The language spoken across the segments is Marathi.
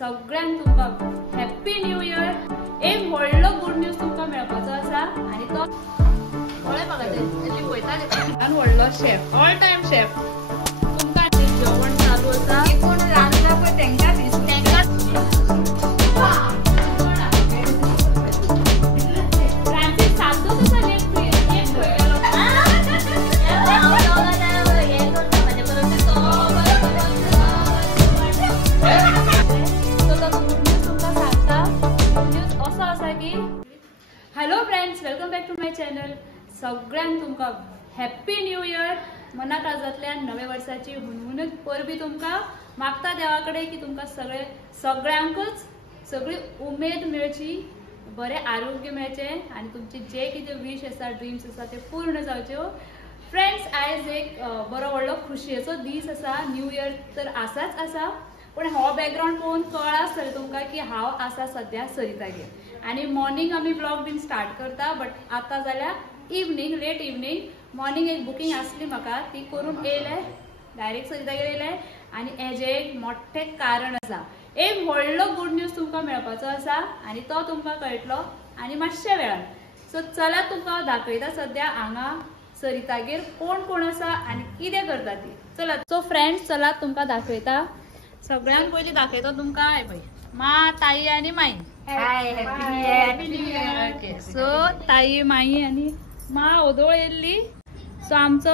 सगळ्यांक तुमका हॅपी न्यू इयर। एक व्हडलो गुड न्यूज तुमका मेळपाचो आसा आणि तो कळ्ळें म्हाका ते पळयताले आणि व्हडलो शेफ ऑल टाइम शेफ तुमका जेवण चालू आसा कोण रांदता पळय तेंका hello friends, welcome back to my channel. सगळ्यांक तुमका हॅपी न्यू इयर। मनात आजातल्या नवे वर्षाची हुनहुनच परबी तुमका मागता देवाकडे की तुमका सगळ्यांकच सगळी उमेद मेळची, बरे आरोग्य मेळचे आणि तुमचे जे कितें विश आसा ड्रीम्स आसा ते पूर्ण जावच्यो। फ्रेंड्स, आयज एक बरो व्हडलो खुशयेचो दीस आसा। न्यू इयर तर आसाच आसा, पण हो बॅकग्राऊंड पळोवन कळ्ळा आसतलें तुमकां की हांव आसा सद्या सरितागेर आणि मॉर्निंग आमी ब्लॉग बीन स्टार्ट करता, बट आतां जाल्यार इवनिंग, लेट इवनिंग। मॉर्निंग एक बुकींग आसली म्हाका, ती करून येयलें, डायरेक्ट सरितागेर येयलें आणि हेजें एक मोठें कारण आसा। एक व्हडलो गुड न्यूज तुमकां मेळपाचो आसा आणि तो तुमकां कळटलो आनी मातशे वेळान। सो चला तुमकां दाखयता सद्या हांगा सरितागेर कोण कोण आसा आणि कितें करता ती। चला सो फ्रेंड्स, चला तुमकां दाखयता। सगळ्यांत पयलीं दाखयता तुमकां हे पळय, मा, ताई आणि माई। Hi, happy new year. Okay, so ताई, माई आणि मा ओदोळ येयल्ली। सो आमचो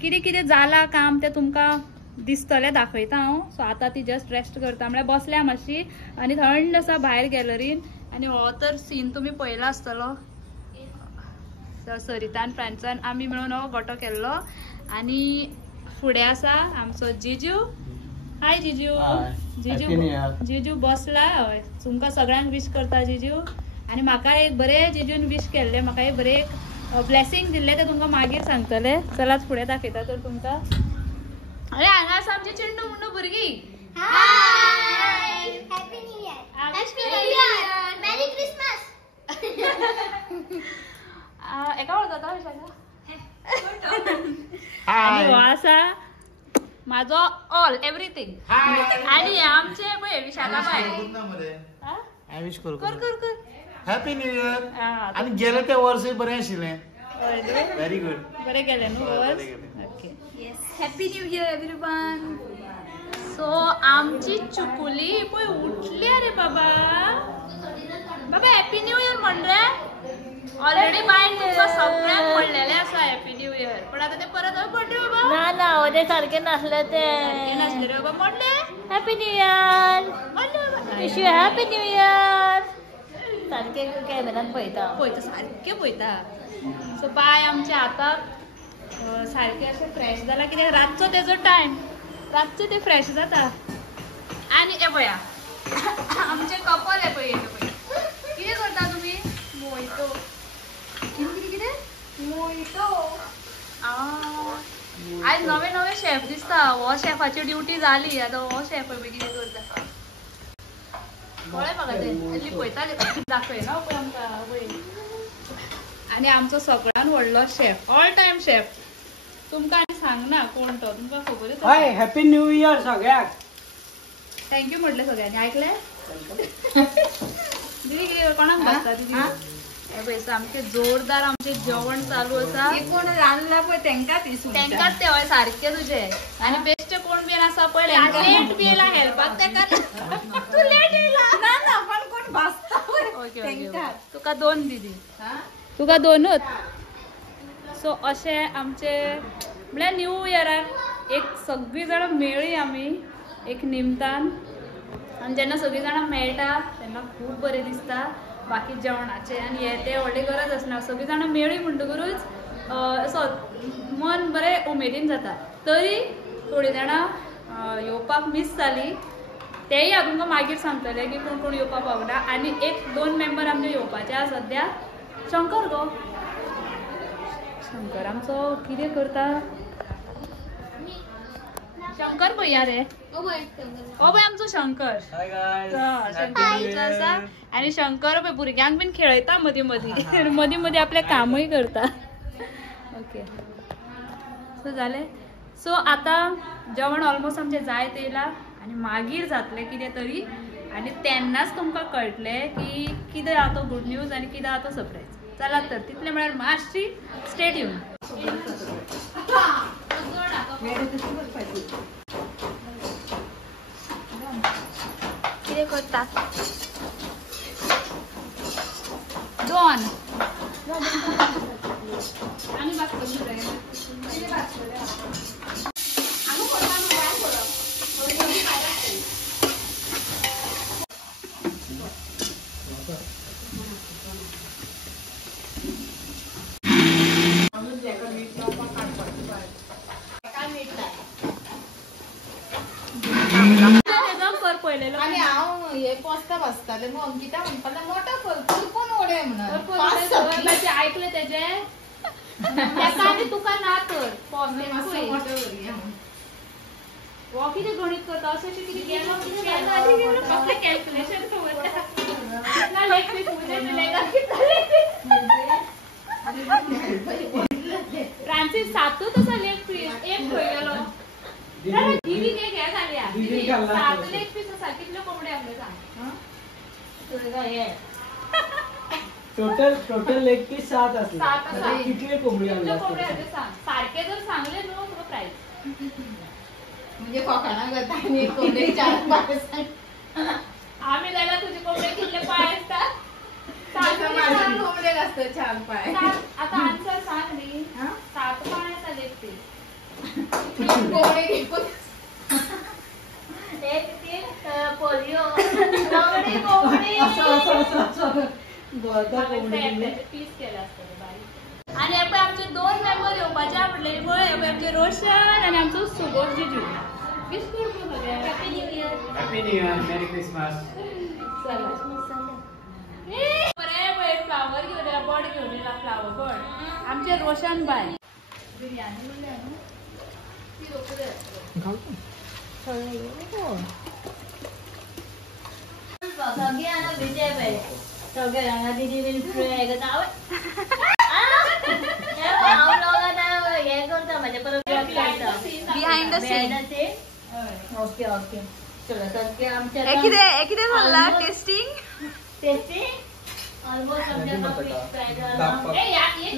कितें कितें जाला काम ते तुमकां दिसतलें, दाखयता हांव। सो आतां ती जस्ट रेस्ट करता, म्हळ्यार बसल्या मातशी आनी थंड आसा भायर गॅलरीन। आनी हो तर सीन तुमी पळयला आसतलो, सरितान फ्रेंड्सान आमी मेळून हो गोटो केल्लो। आनी फुडें आसा आमचो जिजू। हाय जिजू। जिजू बसला, हय, तुमकां सगळ्यांक विश करता जिजू। आनी म्हाका एक बरें जिजून विश केल्लें, म्हाका एक बरें एक ब्लेसिंग दिल्लें, तें तुमकां मागीर सांगतलें। चलात फुडें दाखयता तर तुमकां। अरे हांगा आसा आमची चिंडू मुंडू भुरगीं। Hi, happy new year. Happy new year, merry Christmas. एका वळखता विशाखा। आणि हो आसा माझो ऑल एवरीथिंग। आणि आमचे पळय विशाखा बाय, हाय विश कर कर कर कर हॅपी न्यू इयर। आणि गेले ते वर्ष बरें आशिल्लें, व्हेरी गुड, बरें गेलें न्हू वर्स। Okay, yes, happy new year everyone. So आमची चुकुली पळय उठली रे बाबा। बाबा हॅपी न्यू इयर म्हण रे। ऑलरेडी बायन तुमकां सगळ्यांक म्हणलेलें आसा हॅपी न्यू इयर, पण आता ते परत म्हणले बाबा। ना ना, ओदे सारखे नसले ते, नसले रे बाबा, म्हणले हॅपी न्यू इयर, म्हणले wish you happy new year. सारखे कॅमेरान पळयता सारखे पळयता। सो बाय आमचे आतां सारखे अशें फ्रेश जाला, कित्याक रातचो तेजो टायम, रातचे ते फ्रेश जाता। आनी हे पळया आमचे कपल हे पळय, कितें करता तुमी? मोहितो। कितें कितें मोहितो। आज नवे नवे शेफ दिसता। हो शेफाची ड्युटी जाली, आतां हो शेफ पळय कितें करता, कळ्ळें म्हाका ते पळयताले दाखयना पळय आमकां पळय। आनी आमचो सगळ्यान व्हडलो शेफ, ऑल टाइम शेफ, तुमकां आनी सांगना कोण तो, तुमकां खबरच। हाय, हॅपी न्यू इयर सगळ्याक। थँक्यू म्हटलें सगळ्यांनी, ऐकलें? दीदी कितें कोणाक बसता दीदी? आमचे जोरदार आमचे जेवण चालू आसा। कोण रांदला पळय तेंकाच ते हय सारखे तुजे। आनी बेश्टे कोण बीन आसा पळय, लेट बी येयला हेल्पाक, तेका तू लेट येयला ना ना, पण कोण भाजता पळय ओके, तुका दोन दीदी, तुका दोनूच। सो अशें आमचे म्हळ्यार न्यू इयराक एक सगळीं जाणां मेळ्ळी आमी एक निमतान, आनी जेन्ना सगळीं जाणां मेळटा तेन्ना खूब बरें दिसता। बाकी जेवणाचे आनी हे ते व्हडली गरज आसना, सगळीं जाणां मेळ्ळी म्हणटकूच असो मन बरें उमेदीन जाता। तरी थोडीं जाणां येवपाक मिस जाली, तेय हांव तुमकां मागीर सांगतलें की कोण कोण येवपाक पावना। आनी एक दोन मेंबर आमचे येवपाचे आसा सद्या। शंकर गो, शंकर आमचो कितें करता? शंकर भैया रे, ओ बाय आमचो शंकर। शंकर आसा आणि शंकर भुरग्यांक बीन खेळयता मदीं मदीं, मदीं मदीं आपलें कामूय करता। ओके, सो जालें। सो आतां जेवण ऑलमोस्ट आमचें जायत येयलां आणि मागीर जातले कितें तरी आणि तेन्नाच तुमकां कळटलें की कितें आहा तो गुड न्यूज आणि कितें आहा तो सरप्राईज. चलात तर तितले म्हळ्यार मातशी स्टे ट्यून. कितें करता? दोन आणि बाकी कर पळयलेलो आणि हांव हे पोस्ता बसताले मग अंकिता म्हणपाले मोठा फरफूर कोण ओडे म्हणून ऐकले तेजे तेका आनी तुका ना तर हो कितें गणित करता अशें कितें केलो फक्त कॅल्क्युलेशन फ्रांसीस सातूच आसा लेग पीस एक पळयलो दिवीक एक हे घालया सात लेग पीस आसा कितले कोंबडे आपले सांग. टोटल लेग पीस 7 असले. 7 आसा. कितले कोंबडी आणले सांग सारखे जर सांगले न्हू तुका प्राइस म्हणजे कोकणा करता आणि कोंबडे 4 पाय आम्ही जाल्यार तुझे कोंबडे कितले पाय असतात कोंबडे असतात 4 पाय. आता आन्सर सांग न्ही 7 पाय आसा लेग पीस कोंबडे घेऊन एक तीन पोलिओ कोंबडी कोंबडी पीस केले असतात बारीक. आणि आपण आमचे 2 मेंबर येवपाचे आवडले पळय आमचे रोशन आणि आमचो सुबोध जिजू. Biscuit happy new year. Happy new year, merry Christmas. बरे पळय फ्लावर घेवन येला बर्ड घेवन येला फ्लावर बर्ड आमचे रोशन बाय. बिर्याणी म्हणल्या न्हू ती रोकडे सगळे आना विजय बाई सगळे रंगा दीदी विल प्रे करता हांव लोगांना हे करता म्हणजे परत behind the scene. Okay okay चलो सगळे आमच्या किती म्हणला टेस्टिंग टेस्टिंग ऑलमोस्ट आमच्या फिश फ्राय झाला ए या ये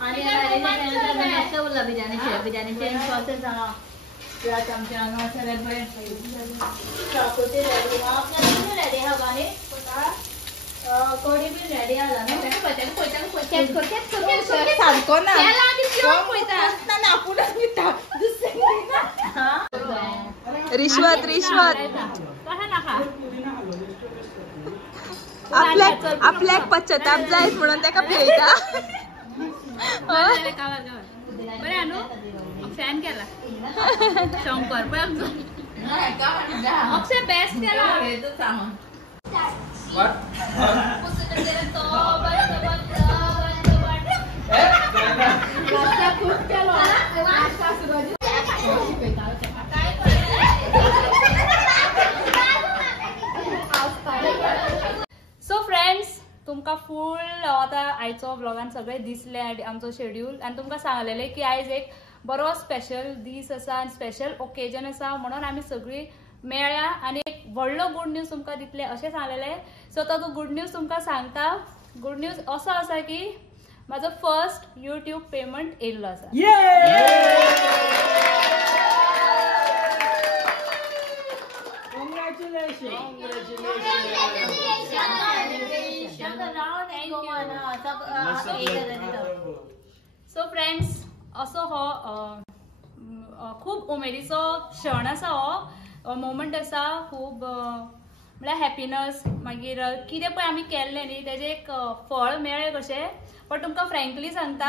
आणि मॅरिनेट बोलला बिर्याणीचे प्रोसेस झाला त्यात आमच्या हांगा सेलिब्रेट शाकोती रेडी आपल्या रेडी हा गाणी कोडी बी रेडी आला न्हू सारको ना रिश्वत आपल्याक पश्चाताप जायत म्हणून ताका पळयता. बरे अनु फॅन केला शंकर पण अक्षय बेस्ट केला. सो फ्रेंड्स तुमकां फूल आता आयचो ब्लॉगान सगळे दिसले आमचो शेड्यूल आणि तुमकां सांगलेले की आयज एक बरो स्पेशल दीस आसा आनी स्पेशल ओकेजन आसा म्हणून आमी सगळीं मेळ्या आणि एक व्हडलो गुड न्यूज तुमकां दितले अशें सांगलेले. सो तो गुड न्यूज तुमकां सांगता. गुड न्यूज असो आसा की म्हाजो फर्स्ट यूट्यूब पेमेंट येयल्लो आसा. सो फ्रेंड्स असो हो खूब उमेदीचो क्षण आसा हो मोमेंट आसा खूब म्हळ्यार हॅपीनस मागीर कितें पळय आमी केल्लें न्ही तेजें एक फळ मेळ्ळें कशें. बट तुमकां फ्रँकली सांगता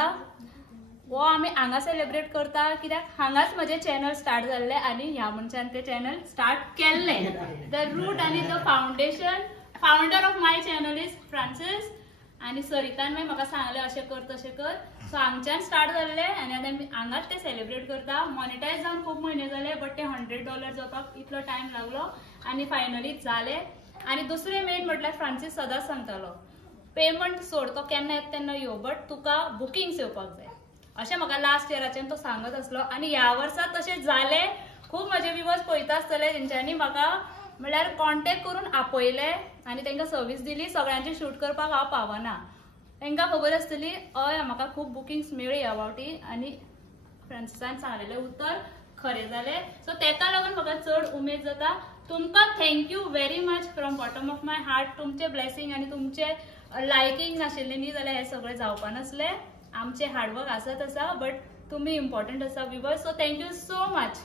हो आमी हांगा सेलिब्रेट करता कित्याक हांगाच म्हजें चॅनल स्टार्ट जाल्लें आनी ह्या मनशान तें चॅनल स्टार्ट केल्लें. द रूट आनी the foundation founder of my channel is Francis आणि सरितान मागीर म्हाका सांगलें अशें कर तशें कर. सो हांगच्यान स्टार्ट जाल्लें आनी आतां आमी हांगाच तें सेलिब्रेट करता. मॉनिटायज जावन खूब म्हयने जाले बट ते $100 जावपाक इतलो टायम लागलो आनी फायनली जालें. आनी दुसरें मेन म्हटल्यार फ्रांसीस सदांच सांगतालो पेमेंट सोड तो केन्ना येता तेन्ना यो बट तुका बुकिंग्स येवपाक जाय. अशें म्हाका लास्ट इयराच्यान तो सांगत आसलो. आनी ह्या वर्सा तशें जालें. खूब म्हजे विवर्स पळयता आसतले, तेंच्यांनी म्हाका म्हळ्यार कॉन्टेक्ट करून आपयले आनी तांकां सर्वीस दिली. सगळ्यांची शूट करपाक हांव पावना. तांकां खबर आसतली हय म्हाका खूब बुकिंग्स मेळ्ळी ह्या फावटी आनी फ्रेंड्सांनी सांगलेलें उतर खरें जालें. सो तेका लागून म्हाका चड उमेद जाता. तुमकां thank you very much from bottom of my heart. तुमचे ब्लेसिंग आनी तुमचे लायकींग नाशिल्लें न्ही जाल्यार हें सगळें जावपा नासलें. आमचे हार्डवर्क आसत आसा बट तुमी इम्पॉर्टंट आसा weavers. So thank you so much.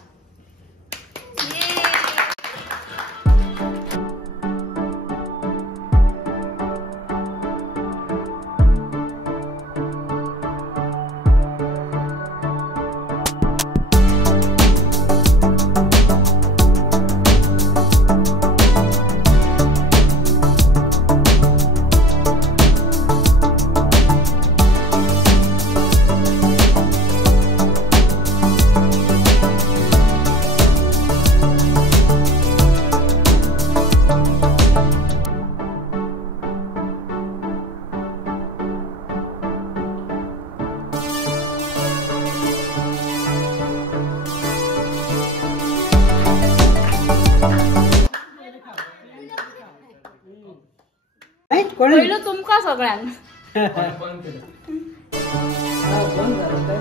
पहिलो तुमकां सगळ्यांक. बंद झालं काय?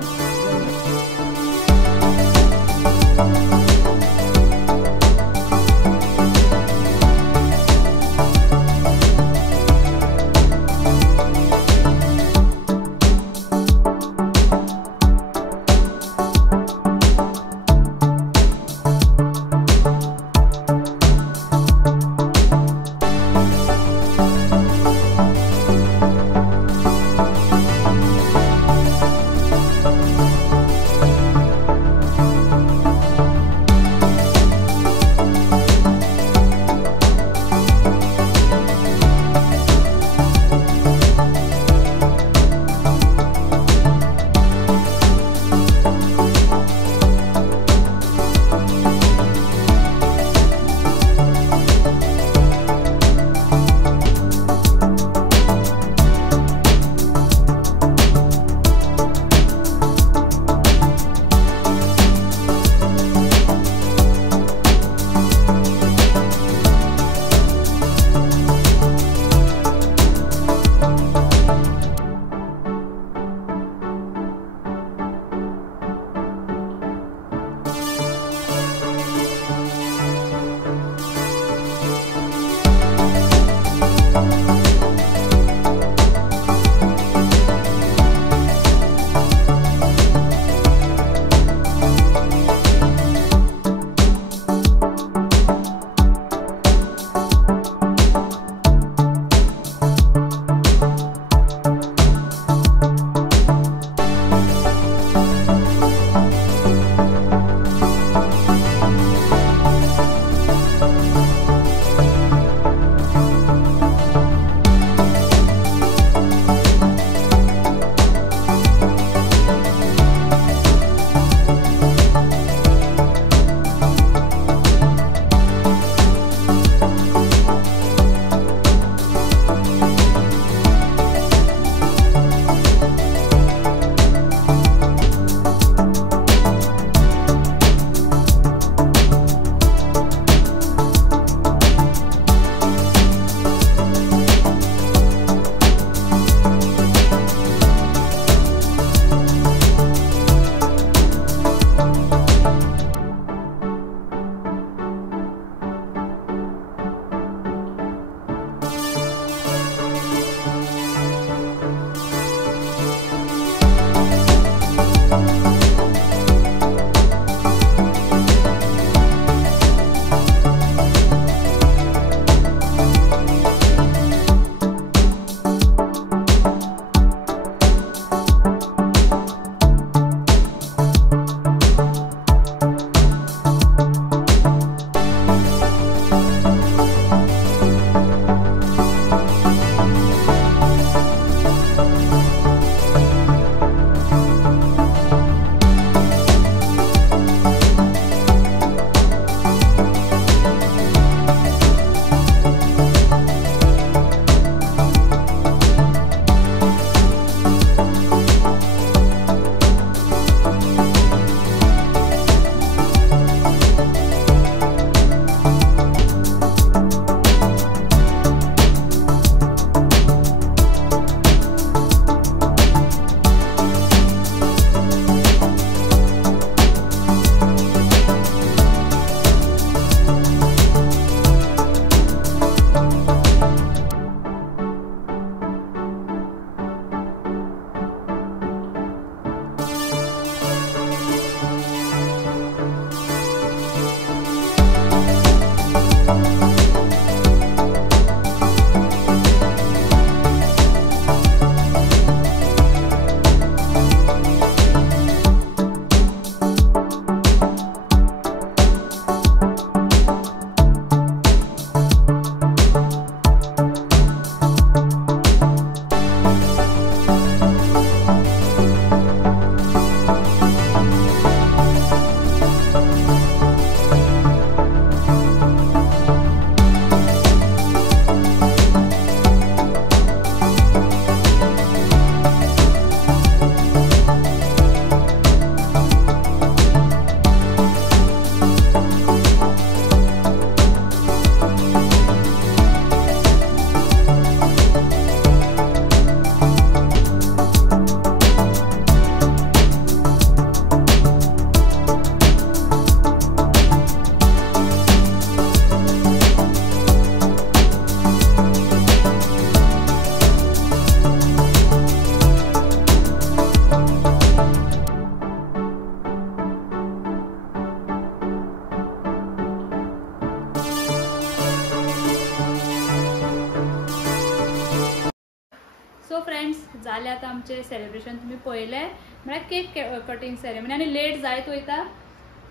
सो फ्रेंड्स जाले आतां आमचें सेलिब्रेशन तुमी पळयलें म्हळ्यार केक कटिंग सेरेमनी आनी लेट जायत वयता.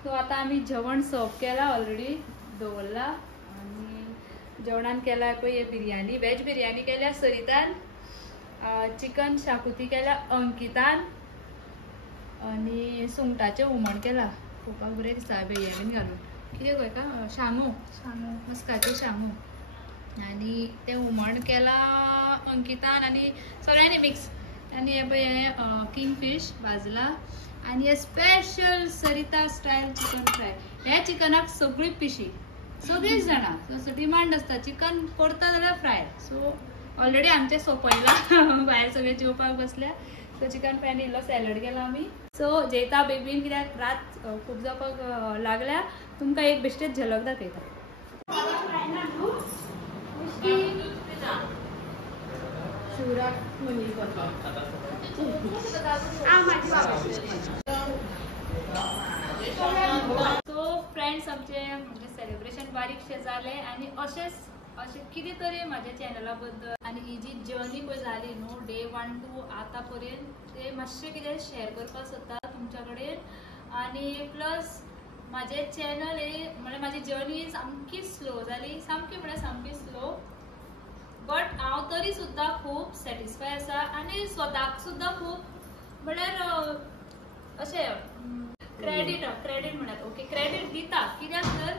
सो आतां आमी जेवण सर्व केलां ऑलरेडी दवरला आनी जेवणान केला पळय बिरयानी वेज बिरयानी केल्या सरितान, चिकन शाकुती केल्या अंकितान आनी सुंगटाचें हुमण केलां. पळोवपाक बरें दिसता बिरयानीन घालून. कितें गोंय का शांगो मस्काचे शांगो आनी तें हुमण केलां अंकितान आनी सगळ्यांनी मिक्स. आनी हे पळय हें किंगफीश भाजला आनी हे special Sarita style chicken fry. हे चिकनाक सगळी पिशी सगळींच जाणां सो डिमांड आसता चिकन करता जाल्यार फ्राय. सो ऑलरेडी आमचें सोंपयलां भायर सगळे जेवपाक बसल्या. सो चिकन फ्राय आनी इल्लो सॅलड केला आमी. सो जेयता बेगीन कित्याक रात खूब जावपाक लागल्या. तुमकां एक बेश्टेच झलक दाखयता. सो फ्रेंड्स आमचें म्हणजे सेलिब्रेशन बारीकशें जालें आनी अशें कितें तरी म्हाज्या चॅनला बद्दल आनी ही जी जर्नी पळय जाली न्हू डे 1 to आतां पर्यंत तें मातशें कितें शेअर करपाक सोदता तुमच्या कडेन. आनी प्लस म्हाजें चॅनल म्हणजे म्हाजी जर्नी सामकी स्लो जाली सामकी म्हळ्यार सामकी स्लो. बट हांव तरी सुद्दां खूब सॅटिस्फाय आसा आनी स्वताक सुद्दां खूब म्हळ्यार अशें क्रेडीट म्हणात ओके क्रेडीट दिता. कित्याक तर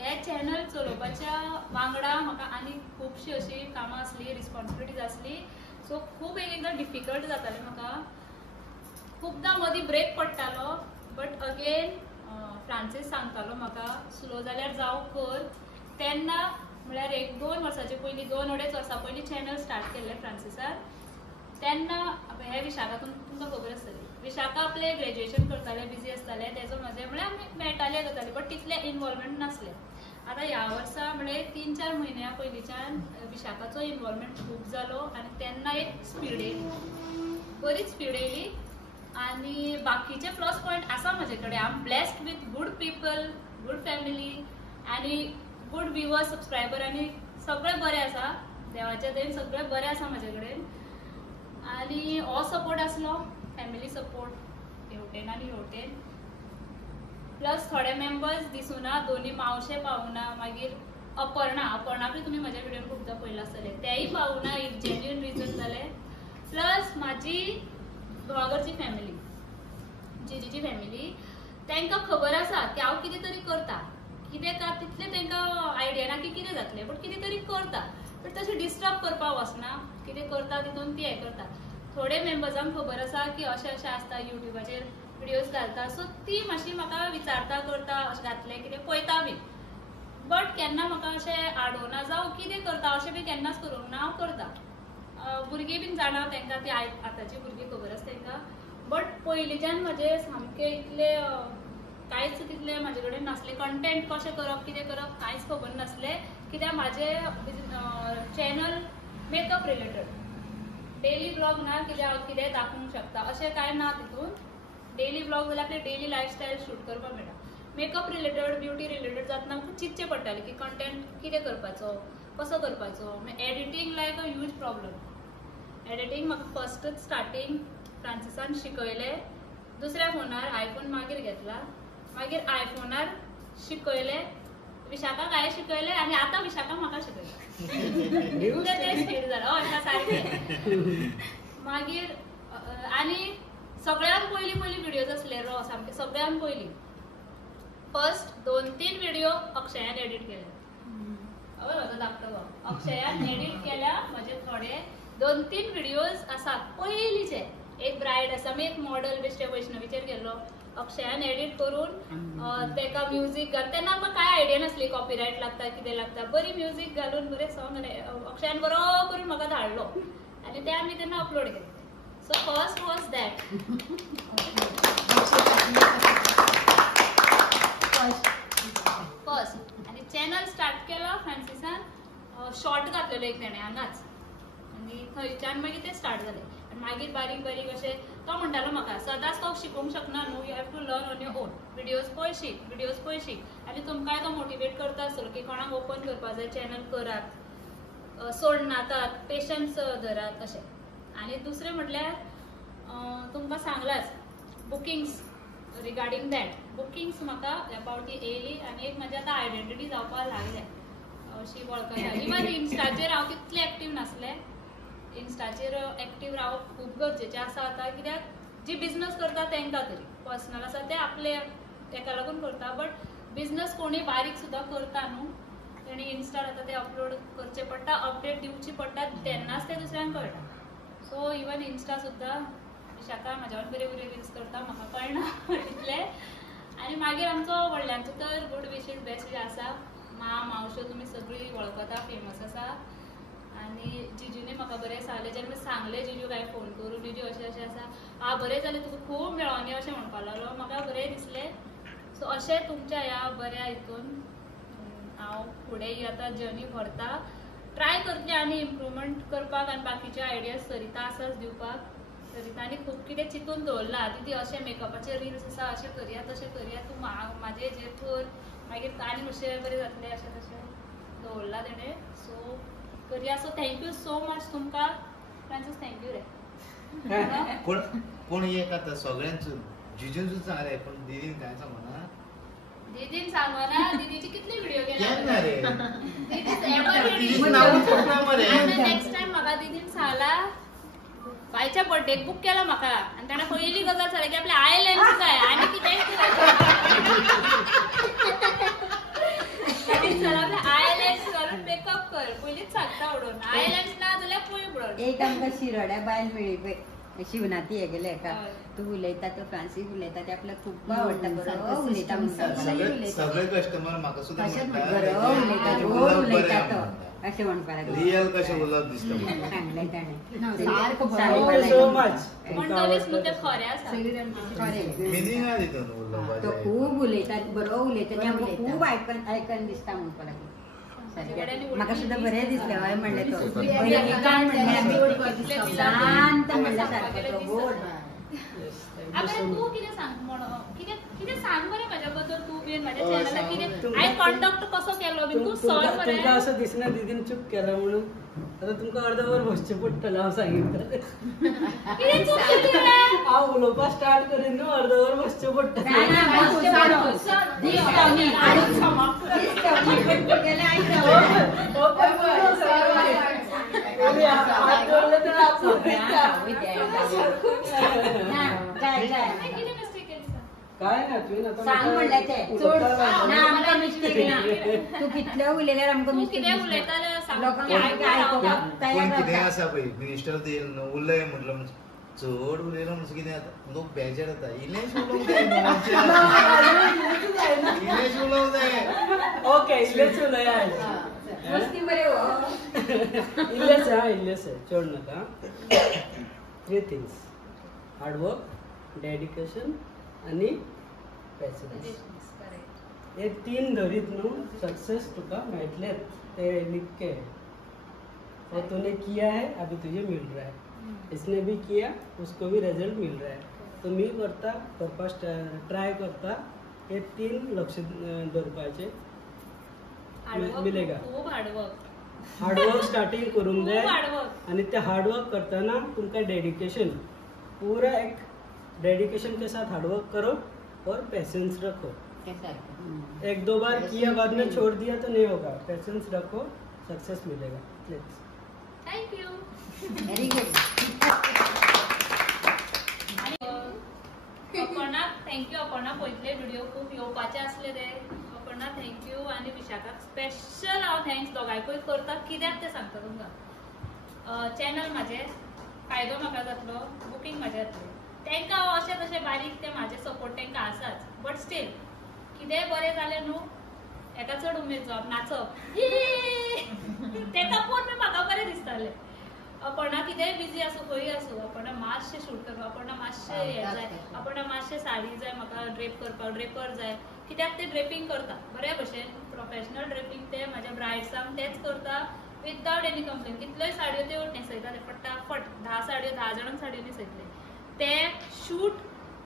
हे चॅनल चलोवपाच्या वांगडा म्हाका आनी खुबशीं अशीं कामां आसलीं रिस्पॉन्सिबिलिटीज आसली. सो खूब एकदां डिफिकल्ट जातालें म्हाका. खुबदां मदीं ब्रेक पडटालो बट अगेन फ्रांसीस सांगतालो म्हाका स्लो जाल्यार जावं कर. तेन्ना म्हळ्यार 1-2 वर्सांचे पयलीं 2-2.5 वर्सां पयलीं चॅनल स्टार्ट केल्लें फ्रांसिसान. तेन्ना हे विशाखातून तुमकां खबर आसतली विशाखा आपलें ग्रॅज्युएशन करतालें बिजी आसतालें तेजो म्हजें म्हळ्यार आमी मेळटाले करताले बट तितलें इनवॉल्वमेंट नासलें. आतां ह्या वर्सा म्हळ्यार 3-4 म्हयन्या पयलींच्यान विशाखाचो इनवॉल्वमेंट खूब जालो आनी तेन्ना एक स्पीड येयली बरीच स्पीड येयली. आनी बाकीचे प्लस पॉयंट आसा म्हजे कडेन. I am blessed with good people good family आनी गूड व्ह्युअर्स सबस्क्रायबर आनी सगळें बरें आसा देवाच्या दयेन सगळें बरें आसा म्हाजे कडेन. आनी हो सपोर्ट आसलो फॅमिली सपोर्ट हेवटेन आनी हेवटेन. प्लस थोडे मेंबर्स दिसूना दोनी मावशे पावूना. मागीर अपर्णाकूय तुमी म्हाज्या व्हिडिओन खूबदां पळयलां आसतलें तेंय पावूना. एक जेन्युइन रिजन जालें. प्लस म्हाजी घोवाघरची फॅमिली जिजीची फॅमिली तांकां खबर आसा की हांव कितें तरी करता. कितें का तितलें तांकां आयडिया ना की कितें जातलें बट कितें तरी करता. बट तशें डिस्टर्ब करपाक वचना. कितें करता तितून ती हें करता. थोडे मेंबर्सांक खबर आसा की अशें आसता युट्यूबाचेर व्हिडिओज घालता. सो ती मातशी म्हाका विचारता करता अशें घातलें कितें पळयता बी. बट केन्ना म्हाका अशें आडोना जावं कितें करता अशें बी केन्नाच करूंक ना. हांव करता. भुरगीं बीन जाणा तांकां ती आतांची भुरगीं खबर आसा तांकां. बट पयलींच्यान म्हाजें सामकें इतलें कांयच तितलें म्हाजे कडेन नासलें. कंटेंट कशें करप कितें करप कांयच खबर नासलें. कित्याक म्हाजें channel makeup related daily blog ना कित्याक हांव कितेंय दाखोवंक शकता अशें कांय ना तितून. डेली ब्लॉग जाल्यार आपलें डेली लायफस्टायल शूट करपाक मेळटा. मेकअप रिलेटेड ब्युटी रिलेटेड जातना म्हाका चिंतचें पडटालें की कंटेंट कितें करपाचो कसो करपाचो. Editing like a huge problem. Editing म्हाका फस्टच स्टार्टींग फ्रांसिसान शिकयलें. दुसऱ्या फोनार आयफोन मागीर घेतला. मागीर आयफोनार शिकयलें. विशाखाक हांवें शिकयलें आनी आतां विशाखाक म्हाका शिकयता. तें स्पीड जालें हय सारकें. मागीर आनी सगळ्यान पयलीं व्हिडिओज आसले रॉ सामके सगळ्यान पयलीं फर्स्ट 2-3 व्हिडिओ अक्षयान एडिट केले. हय म्हाजो धाकटो भाव अक्षयान एडिट केल्या. म्हजे थोडे 2-3 व्हिडिओज आसात पयलींचे. एक ब्रायड आसा आमी एक मॉडल बेश्टे वैष्णवीचेर गेल्लो अक्षयान एडिट करून तेका म्युजीक घाल. तेन्ना म्हाका कांय आयडिया नासली कॉपीरायट लागता कितें लागता. बरी म्युजीक घालून बरें सॉंग अक्षयान बरो करून म्हाका धाडलो आनी ते आमी तेन्ना अपलोड केले. So first was that. First आनी चॅनल स्टार्ट केलो फ्रांसिसान. शॉर्ट घातलेलो एक तेणें हांगाच आनी थंयच्यान मागीर तें स्टार्ट जालें. आनी मागीर बारीक बारीक अशें तो म्हणटालो म्हाका सदांच तो शिकूंक शकना न्हू you have to learn on your own. Videos पळय शीक आनी तुमकांय तो मोटिवेट करता आसतलो की कोणाक ओपन करपा जाय चॅनल करात सोडनाकात पेशन्स धरात अशें. आणि दुसरें म्हटल्यार तुमकां सांगलाच बुकिंग्स रिगार्डिंग दॅट बुकिंग्स म्हाका अबावट ती येयली आनी एक म्हाजी आतां आयडेंटिटी जावपाक लागल्या अशी वळखता इवन इन्स्टाचेर हांव तितलें एक्टीव नासलें इन्स्टाचेर एक्टीव रावप खूब गरजेचें आसा आतां कित्याक जी बिझनस करता तांकां तरी पर्सनल आसा ते आपले तेका लागून करता बट बिझनस कोणी बारीक सुद्दां करता न्हू तेणी इन्स्टार आतां ते अपलोड करचें पडटा अपडेट दिवची पडटा तेन्नाच ते दुसऱ्यांक कळटा सो इवन इन्स्टा सुद्दां शाका म्हाज्या बरे बरे रील्स करता म्हाका कळना तितलें आनी मागीर आमचो व्हडल्यांचो तर गूड विशीस बेस्ट आसा मावश्यो तुमी सगळीं वळखता फेमस आसा आनी जिजूने म्हाका बरें सांगलें जेन्ना सांगलें जिजू काय फोन करून जिजू अशें अशें आसा बरें जालें तुका खूब मेळोनी अशें म्हणपाक लागलो म्हाका बरें दिसलें सो अशें तुमच्या ह्या बऱ्या हितून हांव फुडें ही आतां जर्नी व्हरता ट्राय करतलें आनी इम्प्रुवमेंट करपाक आनी बाकीचे आयडियाज सरिता आसाच दिवपाक सरितांनी खूब कितें चिंतून दवरलां ती अशें मेकअपाचे रील्स आसा अशें करया तशें करया तूं म्हाजे हेजेर कर मागीर आनी मातशें बरें जातलें अशें तशें दवरलां तेणें सो करया सो थँक्यू सो मच तुमकां फ्रांसीस थँक्यू रे कोण एक आतां सगळ्यांच जिजूनच सांगलें पण दिदीन काय सांगना दीदीन सांगना दीदीची कितली व्हिडिओ केन्ना रे केला नेक्स्ट टाइम म्हाका दीदीन सांगला बायच्या बर्थडेक बूक केला म्हाका आनी ताणें पयली गजाल सांगली की आपले आयलँड्स जाय आनी कितें आयलँड्स करून मेकअप कर पयलीच सांगता उडोवन आयलँड्स ना जाल्यार पळय ब्रड एक आमकां शिरोड्या बायल मेळ्ळी पळय शिवनाथी हे गेले का तू उलयता तो फ्रांसीस उलयता ते आपल्याक खूब आवडटा बरो उलयता सगळे कस्टमर म्हाका सुद्दां बरो उलयता गोड उलयता तो अशें म्हणपाक लागले रियल कशें उलोवप दिसता सांगलें ताणें सारको म्हणटलीच न्हू ते खरें आसा मिनींग आहा तितून उलोवपाचें तो खूब उलयता बरो उलयता ते आमकां खूब आयकन दिसता म्हणपाक लागले म्हाका सुद्दां बरें दिसलें हय म्हणलें तो शांत म्हणल्या सारको तो गोड तू कितें सांग कितें सांग बरें म्हाज्या बद्दल तू बीन म्हाज्या चॅनलाक कितें हांवें कंडक्ट कसो केलो बीन तू सर बरें तुमकां असं दिसना दीदीन चूक केला म्हणून आता तुमकां अर्दवर बसचें पडटलें हांव सांगितलें कितें चूक केली रे हांव उलोवपाक स्टार्ट करीन न्हू अर्दवर बसचें पडटलें काय ना तुवें सांग म्हणलें तें चड ना आमकां मिस्टेक ना तू कितलें उलयल्यार आमकां तू मिस्टेक कितें उलयतालें सांग लोकांक आयकोपाक पण तयार कितें जाता आसा पळय मिनिस्टर येयलो न्हू उलय म्हटलं चड उलयलो म्हणून कितें जाता लोक बेजार जाता इल्लेंच उलोवंक जाय इल्लेंच उलोवंक जाय ओके इल्लेच उलया मस्ती बरें इल्लेच चड नाका 3 थिंग्स हार्डवर्क डेडिकेशन आणि पेशन्स हे 3 धरीत न्हू सक्सेस तुका मेळटलेच ते लिख के और तूने किया है अभी तुझे मिल रहा है इसने भी किया उसको भी रिजल्ट मिल रहा है तो मी करता करपाक ट्राय करता हे 3 लक्ष धरपाचे मिलेगा खूब हार्डवर्क स्टार्टिंग करूंक जाय आणि ते हार्डवर्क करताना तुमका डेडिकेशन पूरा एक डेडिकेशन के साथ हार्डवर्क करो और पेशेंस रखो एक दो बार किया बाद में छोड़ दिया तो नहीं होगा पेशेंस रखो सक्सेस मिलेगा thank you very good Aparna thank you Aparna पयतले व्हिडिओ खूब येवपाचे आसले ते अपर्णा थँक्यू आनी विशाखाक स्पेशल हांव थँक्स दोगांयकूय करता कित्याक ते सांगता तुमकां चॅनल म्हाजें फायदो म्हाका जातलो बुकींग म्हाजें जातलें तांकां हांव अशें तशें बारीक ते म्हाजे सपोर्ट तांकां आसाच बट स्टील कितेंय बरें जालें न्हू हेका चड उमेद जावप नाचप ताका पळोवन म्हाका बरें दिसतालें अपर्णा कितेंय बिजी आसूं खंय आसूं अपर्णा मातशें शूट करपाक अपर्णा मातशें हें जाय अपर्णा मातशें साडी जाय म्हाका ड्रेप करपाक ड्रेपर जाय कित्याक ते ड्रेपींग करता बरे भशेन प्रोफेशनल ड्रेपींग ते म्हाज्या ब्रायड्सांक तेच करता विदाउट एनी कंप्लेन कितल्योय साडयो त्यो न्हेसयता ते फटाफट 10 साडयो 10 जाणांक साडयो न्हेसयतले ते शूट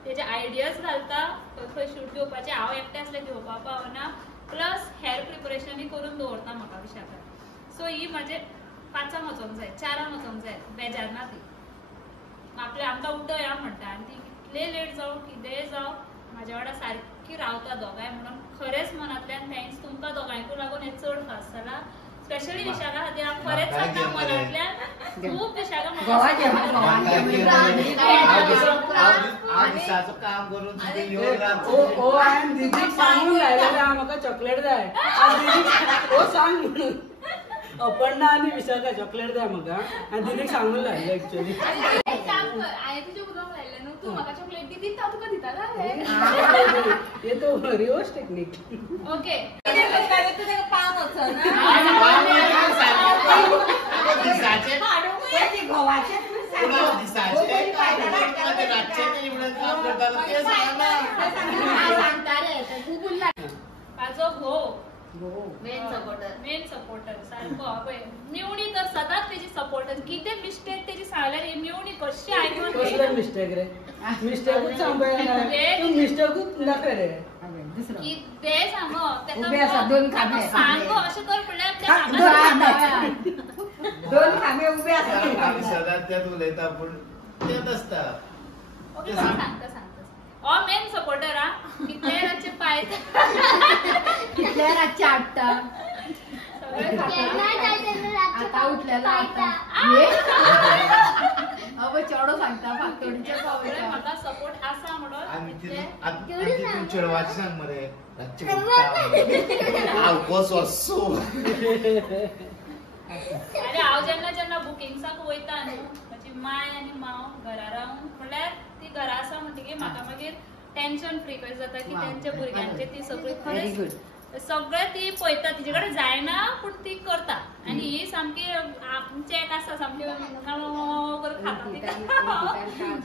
तेजे आयडियाज घालता खंय शूट घेवपाचें हांव एकटें असलें घेवपाक पावना प्लस हेअर प्रिपरेशनूय करून दवरता म्हाका विशाखाक सो ही म्हाजे 5 वचोंक जाय 4 वचोंक जाय बेजार ना ती आमकां उठो या म्हणटा आनी ती कितले लेट जावं कितेंय जावं म्हाज्या वांगडा सारकी रावता दोगांय म्हणून खरेंच मनांतल्यान थँक्स तुमकां दोगांयकूय लागून हें चड खास जालां स्पेशली विशाखा खातीर हांव खरेंच सांगता मनांतल्यान खूब विशाखा काम करून दीदीक सांगून लायलेलें म्हाका चॉकलेट जाय सांग म्हणून अपर्णा आनी विशाखा चॉकलेट जाय म्हाका आनी दीदीक सांगून लायलें एक्चुअली हांवें तुज्या उदक लायलें न्हू तूं म्हाका चॉकलेट दी हांव तुका दिता हे तो रिवर्स टेक्निक ओके माझो घोव मेन सपोर्टर सारको पळय मेवणी तर सदांच तेजी सपोर्टर कितें मिस्टेक तेजी सांगल्यार ही मेवणी कशी आयकून कसले मिस्टेक रे मिस्टेकूच सांगपा तू मिस्टेकूच नाका रे कितें सांगो उबे आसा दोन खांबे सांगो अशें कर म्हणल्यार दोन खांबे उबे आसा सदांच त्यात उलयता पूण तेच आसता ओके सांगता मेन सपोर्टर हा कितले रातचे पायता कितल्या रातचे हाडटा आता उठलेला अब चेडो सांगता फातोडीच्या पावला म्हाका सपोर्ट आसा म्हणून चेडवाची सांग मरे रातचे हांव कसो असो अरे हांव जेन्ना बुकिंगसाक वयता न्हू म्हजी माय आनी मांव घरा रावन म्हणल्यार ती घरा आसा म्हणटकीर म्हाका मागीर टेन्शन फ्री कशें जाता की तेंच्या भुरग्यांचे ती सगळी खरेंच सगळें ती पळयता तिचे कडेन जायना पूण ती करता आनी ही सामकी आमचे एक आसा सामकी करून खाता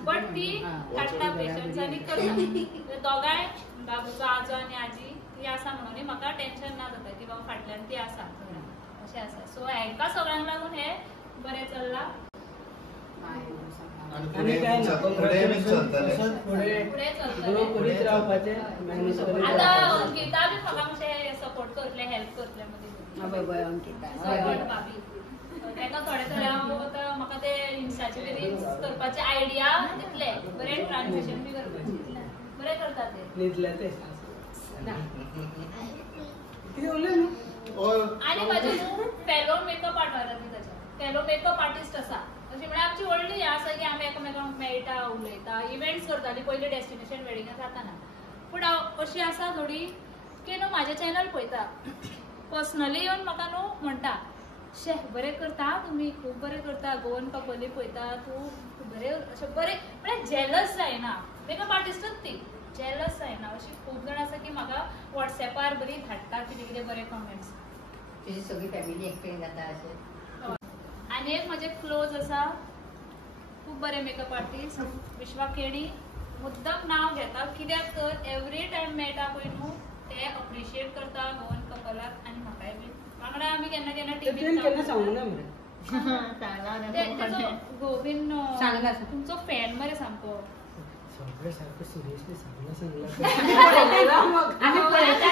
बट ती काडटा पेशंट्सांनी करता दोगांय बाबूचो आजो आनी आजी ती आसा म्हणून म्हाका टेन्शन ना जाता की बाबा फाटल्यान ती आसा अशें आसा सो हेंकां सगळ्यांक लागून हें बरें चल्लां आनी काय ना फुडें ग्रो करीत रावपाचें मेहनत करीत आतां रावपाचें अंकिता बी म्हाका मातशें सपोर्ट करतले हेल्प करतले मदीं अंकिता भाभी ताका थोडे हांव आतां म्हाका ते इन्स्टाचे बी रील्स करपाचे आयडिया दितले बरें ट्रान्सलेशन बी करपाचें बरें करता ते न्हिदल्या ते कितें उलय न्हू आनी म्हाजे fellow makeup fellow makeup artist आसा अशी म्हणजे आमची व्हडली हें आसा की आमी एकामेकांक मेळटा उलयता इव्हेंट्स करताली पयलीं डेस्टिनेशन वेडिंगा जाताना पूण हांव अशी आसा थोडी की न्हू म्हाजें चॅनल पळयता पर्सनली येवन म्हाका न्हू म्हणटा शे बरें करता तुमी खूब बरें करता गोवन कपली पळयता तूं बरें अशें बरें म्हळ्यार जेलस जायना मेकअप आर्टिस्टूच ती जेलस जायना अशी खूब जाण आसा की म्हाका वॉट्सॅपार बरी धाडटा कितें कितें बरें कमेंट्स तुजी सगळी फॅमिली एकठांय जाता अशें आनी एक म्हजे क्लोज आसा खूब बरे मेकअप आर्टिस्ट विश्वा केणी मुद्दम नांव घेता कित्याक तर एवरी टायम मेळटा पळय न्हू ते अप्रिशिएट करता गोवन कपलाक आनी म्हाकाय बी वांगडा आमी केन्ना केन्ना केन्ना सांगूं ना मरे गोविंद सांगला तुमचो फॅन मरे सामको सगळें सारकें सिरियसली सांगला आमी पळयता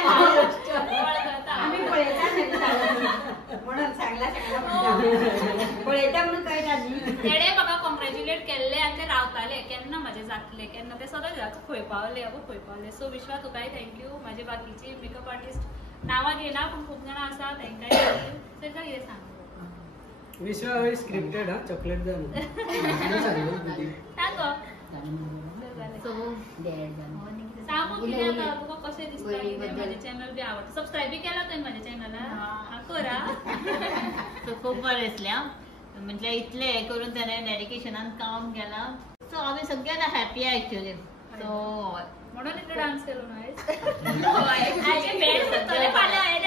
म्हणून सांगला पळयता म्हणून कळटा न्ही तेणे म्हाका कॉंग्रॅच्युलेट केल्ले आनी ते रावताले केन्ना म्हाजे जातले केन्ना ते सदांच खंय पावले सो विश्वा तुकाय थँक्यू म्हाजे बाकीची मेकअप आर्टिस्ट नांवां घेयना पूण खूब जाणां आसा तांकांय थँक्यू तांकां कितें सांग विश्वा स्क्रिप्टेड हा चॉकलेट जाय सांगू कितें आतां तुका कशें दिसता म्हाजें चॅनल बी आवडटा सबस्क्रायब बी केला तुवें म्हाज्या चॅनलाक करा सो खूब बरें दिसलें म्हणजे इतलें हें करून ताणें डेडिकेशनान काम केलां सो आमी सगळे आतां हॅपी आहा एक्चुअली सो म्हणून इतलो डान्स केलो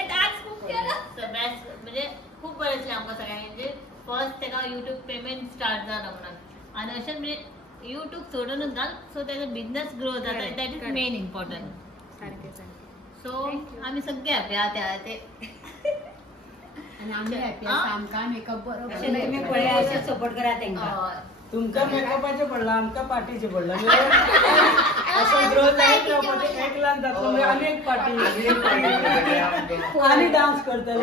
डान्स खूब केला सो बेस्ट म्हणजे खूब बरें दिसलें आमकां सगळ्यांक म्हणजे फर्स्ट ताका युट्यूब पेमेंट स्टार्ट जालो म्हणून आनी अशें म्हणजे युट्यूब सोडूनच घाल सो तेजो बिझनस ग्रो जाता दॅट इज मेन इम्पॉर्टंट सारकें सो आमी सगळे हॅपी आहा ते आनी आमी हॅपी आसा आमकां मेकअप बरो तुमी पळया अशें सपोर्ट करा तांकां तुमकां मेकअपाचें पडलां आमकां पार्टीचें पडलां असं ग्रो जायत त्यामध्ये 1 लाख जातलो म्हणजे आनी एक पार्टी आणि डान्स करतले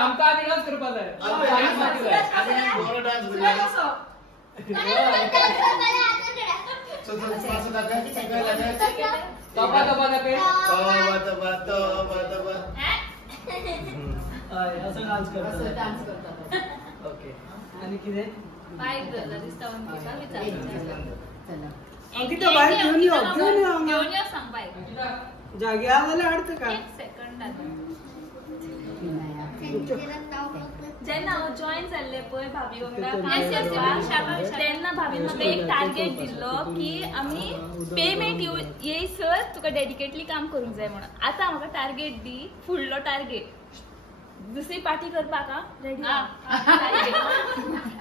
आमका आधी डान्स करपाक जाय असं डान्स करतात ओके आणि किती बाईक झाला दिसतावन तिका विचार अंकिता बाहेर घेऊन येऊ घेऊन येऊ सांग बाईक जागी आवायला अडतं का 1 सेकंदात जेन्ना हांव जॉइन जाल्ले पळय भाभी वांगडा तेन्ना भाभीन म्हाका एक टार्गेट दिल्लो की आमी पेमेंट येयसर तुका डेडिकेटली काम करूंक जाय म्हणून आतां म्हाका टार्गेट दी फुडलो टार्गेट दुसरी पार्टी करपाक रेडी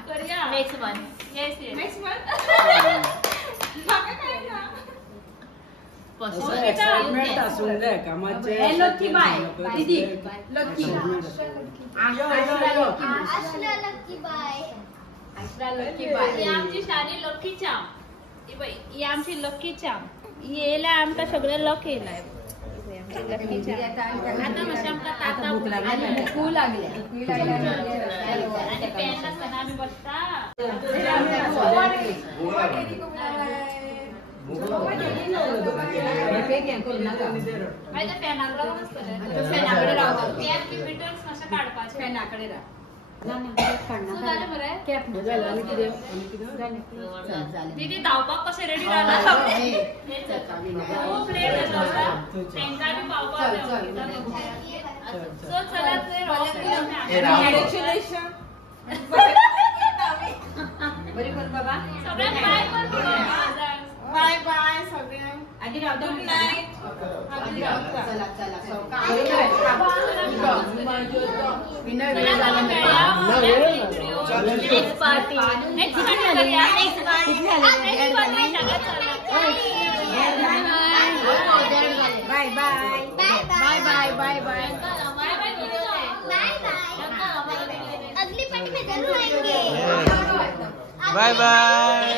करूया next month yes next month excitement असून जाय कामाचे लकी बाय दीदी लकी लकी बाय ही आमची शाली लकी चाम ही आमची लकी चाम ही येयल्या आमकां सगळें लक येयलाय लकी चाम आता मातशें आमकां ताता भूक लागली आणि पेन आसतना आमी बसता पेनाक रावून आसतलें पेनाकडे रावता कॅप रिपिटर्स मातशें काडपाचें पेनाकडे राव जालें मरे कॅप दीदी धांवपाक कशें रेडी रावला खूब लेट जाता तांकां बी पावपाक जाय सो चलात बरी कर बाबा सगळ्यांक बाय कर बाय बाय सगळ्यांक आधी राव गुड नाईट चला चला next party bye bye bye bye bye bye अगली पार्टी में जरूर आएंगे बाय बाय